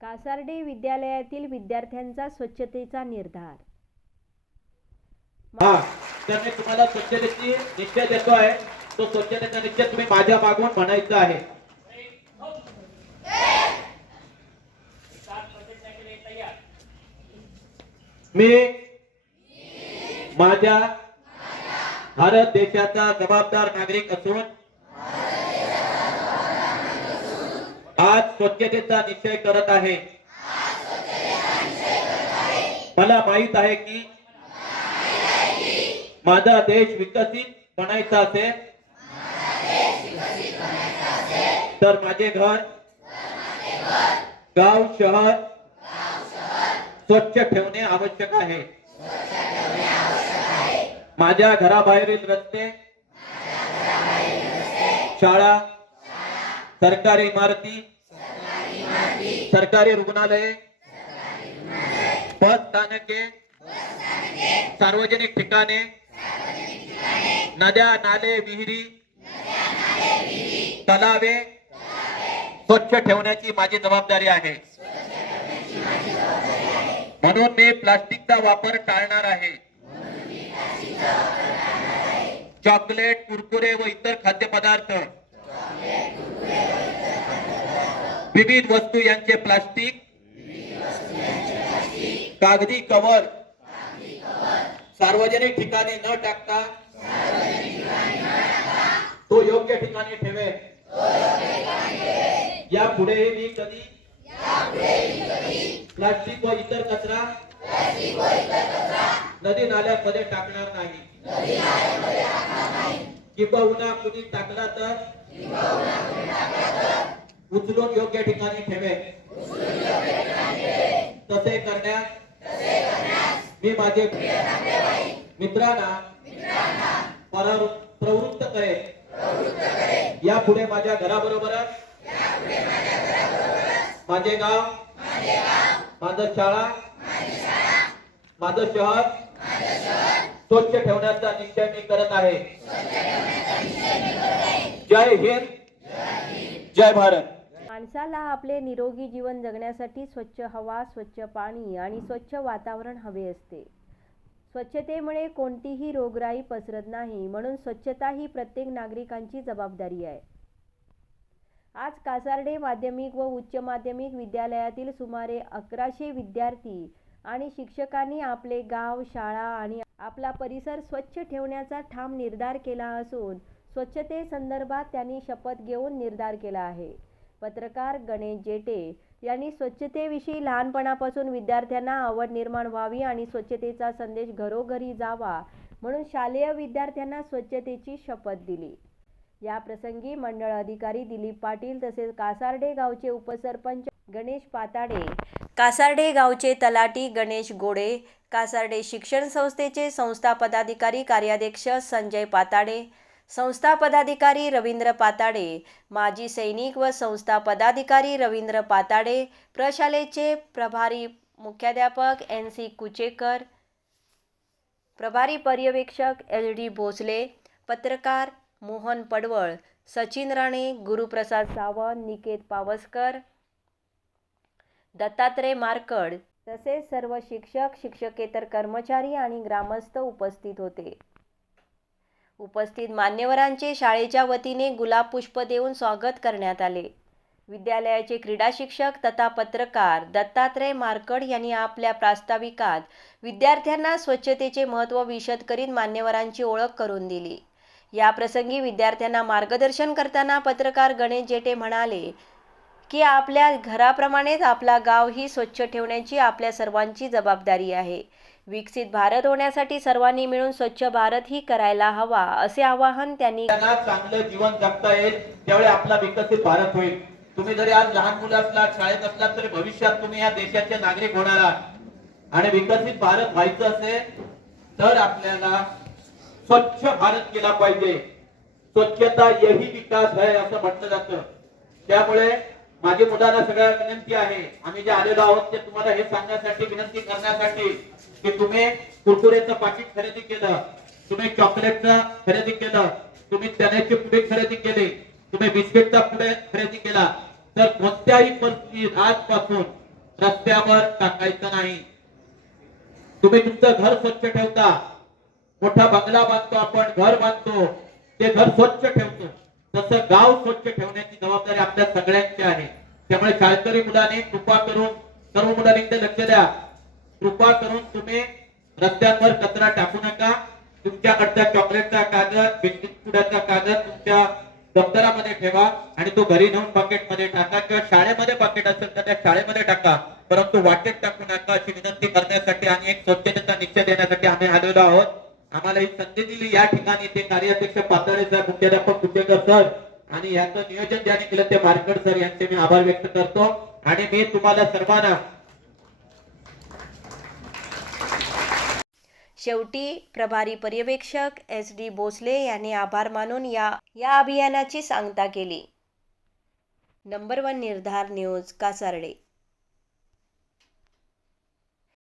कासार्डे विद्यालयातील विद्यार्थ्यांचा स्वच्छतेचा निर्धार. हा तर मी तुम्हाला स्वच्छतेची निश्चय देतो आहे. तो स्वच्छतेचा निश्चय तुम्ही माझ्या मागून म्हणायचा आहे. मी माझ्या भारत देशाचा जबाबदार नागरिक असून आज स्वच्छतेचा निश्चय करत आहे. मला माहीत आहे की माझा देश विकसित बनायचा असेल. तर माझे घर गाव शहर स्वच्छ ठेवणे आवश्यक आहे. माझ्या घराबाहेरील रस्ते शाळा सरकारी इमारती? सरकारी रुग्णालये? बस स्थानके? सार्वजनिक ठिकाणे? नद्या नाले विहिरी? तलावे? स्वच्छ ठेवण्याची माझी जबाबदारी आहे. म्हणून मी प्लास्टिकचा वापर टाळणार आहे. चॉकलेट कुरकुरे व इतर खाद्यपदार्थ. विविध वस्तू यांचे प्लास्टिक कागदी कवर सार्वजनिक ठिकाणी न टाकता तो योग्य ठिकाणी ठेवे. या पुढेही मी कधी प्लास्टिक व इतर कचरा नदी नाल्यामध्ये टाकणार नाही. किंवा उन्हा कुणी टाकला तर? उचलून योग्य ठिकाणी ठेवे. तसे करण्यास मी माझे मित्रांना परावृ- प्रवृत्त करेन. यापुढे माझ्या घराबरोबरच माझे गाव माझं शाळा माझं शहर स्वच्छ ठेवण्याचा निश्चय मी करत आहे. जय हिंद जय भारत. माणसाला आपले निरोगी जीवन जगण्यासाठी स्वच्छ हवा स्वच्छ पाणी आणि स्वच्छ वातावरण हवे असते. स्वच्छतेमुळे कोणतीही रोगराई पसरत नाही म्हणून स्वच्छता ही प्रत्येक नागरिकांची जबाबदारी आहे. आज कासार्डे माध्यमिक व उच्च माध्यमिक विद्यालयातील सुमारे अकराशे विद्यार्थी आणि शिक्षकांनी आपले गाव शाळा आणि आपला परिसर स्वच्छ ठेवण्याचा ठाम निर्धार केला असून स्वच्छतेसंदर्भात त्यांनी शपथ घेऊन निर्धार केला आहे. पत्रकार गणेश जेटे यांनी स्वच्छतेविषयी लहानपणापासून विद्यार्थ्यांना आवड निर्माण व्हावी आणि स्वच्छतेचा संदेश घरोघरी जावा म्हणून शालेय विद्यार्थ्यांना स्वच्छतेची शपथ दिली. या प्रसंगी मंडळ अधिकारी दिलीप पाटील तसेच कासार्डे गावचे उपसरपंच गणेश पाताडे कासार्डे गावचे तलाटी गणेश गोडे कासार्डे शिक्षण संस्थेचे संस्था पदाधिकारी कार्याध्यक्ष संजय पाताडे संस्था पदाधिकारी रवींद्र पाताडे. माजी सैनिक व संस्था पदाधिकारी रवींद्र पाताडे. प्रशालेचे प्रभारी मुख्याध्यापक एन सी कुचेकर. प्रभारी पर्यवेक्षक एल डी भोसले. पत्रकार मोहन पडवळ. सचिन राणे गुरुप्रसाद सावंत निकेत पावसकर. दत्तात्रय मारकड. तसेच सर्व शिक्षक शिक्षकेतर कर्मचारी आणि ग्रामस्थ उपस्थित होते. उपस्थित मान्यवरांचे शाळेच्या वतीने गुलाब पुष्प देऊन स्वागत करण्यात आले. विद्यालयाचे क्रीडा शिक्षक तथा पत्रकार दत्तात्रय मारकड यांनी आपल्या प्रास्ताविकात विद्यार्थ्यांना स्वच्छतेचे महत्त्व विशद करीत मान्यवरांची ओळख करून दिली. या प्रसंगी विद्यार्थ्यांना मार्गदर्शन करताना पत्रकार गणेश जेटे म्हणाले की आपल्या घराप्रमाणेच आपला गाव ही स्वच्छ ठेवण्याची आपल्या सर्वांची जबाबदारी आहे. विकसित भारत होण्यासाठी सर्वांनी मिळून स्वच्छ भारत ही करायला हवा असे आवाहन त्यांनी त्यांना चांगलं जीवन जगता येईल त्यावेळी आपला विकसित भारत होईल. तुम्ही जरी आज लहान मुलं असलात शाळेत असलात तरी भविष्यात तुम्ही या देशाचे नागरिक होणार आहात. आणि विकसित भारत व्हायचं असेल तर आपल्याला स्वच्छ भारत केला पाहिजे. स्वच्छता यही विकास आहे असं म्हटलं जातं. त्यामुळे माझी मुलांना सगळ्या विनंती आहे आम्ही जे आलेलो आहोत ते तुम्हाला हे सांगण्यासाठी विनंती करण्यासाठी की तुम्ही कुरकुरेचं पाकिट खरेदी केलं तुम्ही चॉकलेटचं खरेदी केलं तुम्ही चण्याचे पुढे खरेदी केले तुम्ही बिस्किटचा पुढे खरेदी केला तर कोणत्याही परिस्थितीत आजपासून रस्त्यावर टाकायचं नाही. तुम्ही तुमचं घर स्वच्छ ठेवता मोठा बंगला बांधतो आपण घर बांधतो ते घर स्वच्छ ठेवतो. तसं गाव स्वच्छ ठेवण्याची जबाबदारी आपल्या सगळ्यांची आहे. त्यामुळे शाळकरी मुलांनी कृपा करून सर्व मुलांनी ते लक्ष द्या. कृपा करून तुम्ही रस्त्यांवर कचरा टाकू नका. तुमच्याकडचा चॉकलेटचा कागद बिस्किट पुड्याचा कागद तुमच्या दप्तरामध्ये ठेवा आणि तो घरी नेऊन बकेटमध्ये टाका किंवा शाळेमध्ये बकेट असेल तर त्या शाळेमध्ये टाका. परंतु वाटेत टाकू नका अशी विनंती करण्यासाठी आणि एक स्वच्छतेचा निश्चय देण्यासाठी आम्ही आलेलो आहोत. आम्हाला ही संधी दिली. या ठिकाणी ते कार्याध्यक्ष पाताळे सर मुख्याध्यापक कुटेकर सर आणि याचं नियोजन ज्याने केलं ते मारकड सर यांचे मी आभार व्यक्त करतो. आणि मी तुम्हाला सर्वांना शेवटी प्रभारी पर्यवेक्षक एस डी भोसले यांनी आभार मानून या या अभियानाची सांगता केली. नंबर वन निर्धार न्यूज कासारडे.